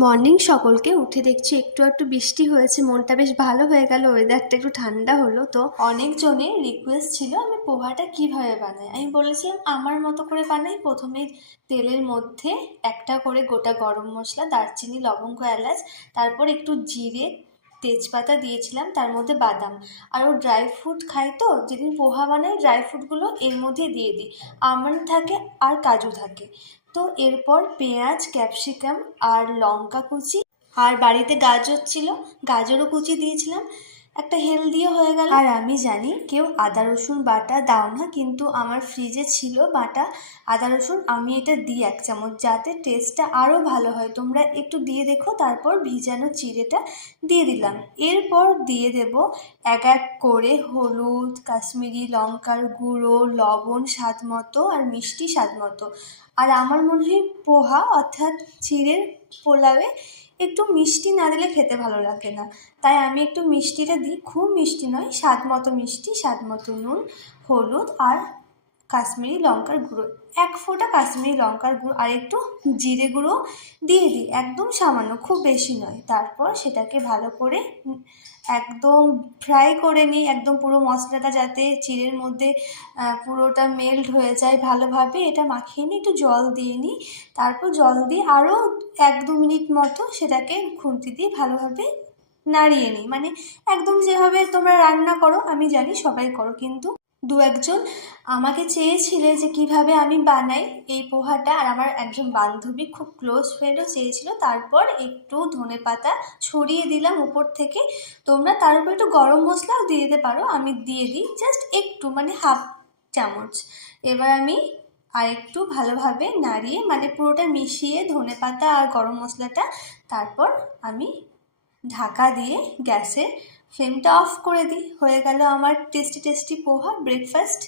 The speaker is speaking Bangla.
মর্নিং সকলকে। উঠে দেখছি একটু একটু বৃষ্টি হয়েছে, মনটা বেশ ভালো হয়ে গেল, ওয়েদারটা একটু ঠান্ডা হলো। তো অনেকজনের রিকোয়েস্ট ছিল আমি পোহাটা কিভাবে বানাই। আমি বলেছিলাম আমার মতো করে বানাই। প্রথমে তেলের মধ্যে একটা করে গোটা গরম মশলা, দারচিনি, লবঙ্গ, এলাচ, তারপর একটু জিরে, তেজপাতা দিয়েছিলাম, তার মধ্যে বাদাম আর ও ড্রাই ফ্রুট খাই। তো যেদিন পোহা বানাই ড্রাই ফ্রুটগুলো এর মধ্যে দিয়ে দিই। আমন্ড থাকে আর কাজু থাকে। তো এরপর পেঁয়াজ, ক্যাপসিকাম আর লঙ্কা কুচি, আর বাড়িতে গাজর ছিল, গাজরও কুচি দিয়েছিলাম। একটা হেলদিও হয়ে গেল। আর আমি জানি কেউ আদা রসুন বাটা দাও না, কিন্তু আমার ফ্রিজে ছিল বাটা আদা রসুন। আমি এটা দিই 1 চামচ, যাতে টেস্টটা আরও ভালো হয়। তোমরা একটু দিয়ে দেখো। তারপর ভিজানো চিড়েটা দিয়ে দিলাম। এরপর দিয়ে দেব এক এক করে হলুদ, কাশ্মীরি লঙ্কার গুঁড়ো, লবণ স্বাদ মতো আর মিষ্টি স্বাদ মতো। আর আমার মনে হয় পোহা অর্থাৎ চিড়ের পোলাওয়ে একটু মিষ্টি না দিলে খেতে ভালো লাগে না, তাই আমি একটু মিষ্টিটা দিই। খুব মিষ্টি নয়, স্বাদ মতো মিষ্টি, স্বাদ মতো নুন, হলুদ আর কাশ্মীরি লঙ্কার গুঁড়ো, 1 ফোঁটা কাশ্মীরি লঙ্কার গুঁড়ো আর একটু জিরে গুঁড়ো দিয়ে দিই, একদম সামান্য, খুব বেশি নয়। তারপর সেটাকে ভালো করে একদম ফ্রাই করে নিই, একদম পুরো মশলাটা যাতে চিড়ের মধ্যে পুরোটা মেল্ট হয়ে যায় ভালোভাবে। এটা মাখিয়ে নিই, একটু জল দিয়ে নিই। তারপর জল দিয়ে আরও 1-2 মিনিট মতো সেটাকে খুন্তি দিয়ে ভালোভাবে নাড়িয়ে নিই। মানে একদম যেভাবে তোমরা রান্না করো, আমি জানি সবাই করো, কিন্তু 2-1 জন আমাকে চেয়েছিলে যে কিভাবে আমি বানাই এই পোহাটা। আর আমার একজন বান্ধবী, খুব ক্লোজ ফ্রেন্ডও চেয়েছিল। তারপর একটু ধনেপাতা ছড়িয়ে দিলাম উপর থেকে। তোমরা তার উপর একটু গরম মশলাও দিয়ে দিতে পারো, আমি দিয়ে দিই জাস্ট একটু, মানে 1/2 চামচ। এবার আমি আর একটু ভালোভাবে নাড়িয়ে, মানে পুরোটা মিশিয়ে ধনেপাতা আর গরম মশলাটা, তারপর আমি ঢাকা দিয়ে গ্যাসের ফ্লেমটা অফ করে দিই। হয়ে গেল আমার টেস্টি টেস্টি পোহা ব্রেকফাস্ট।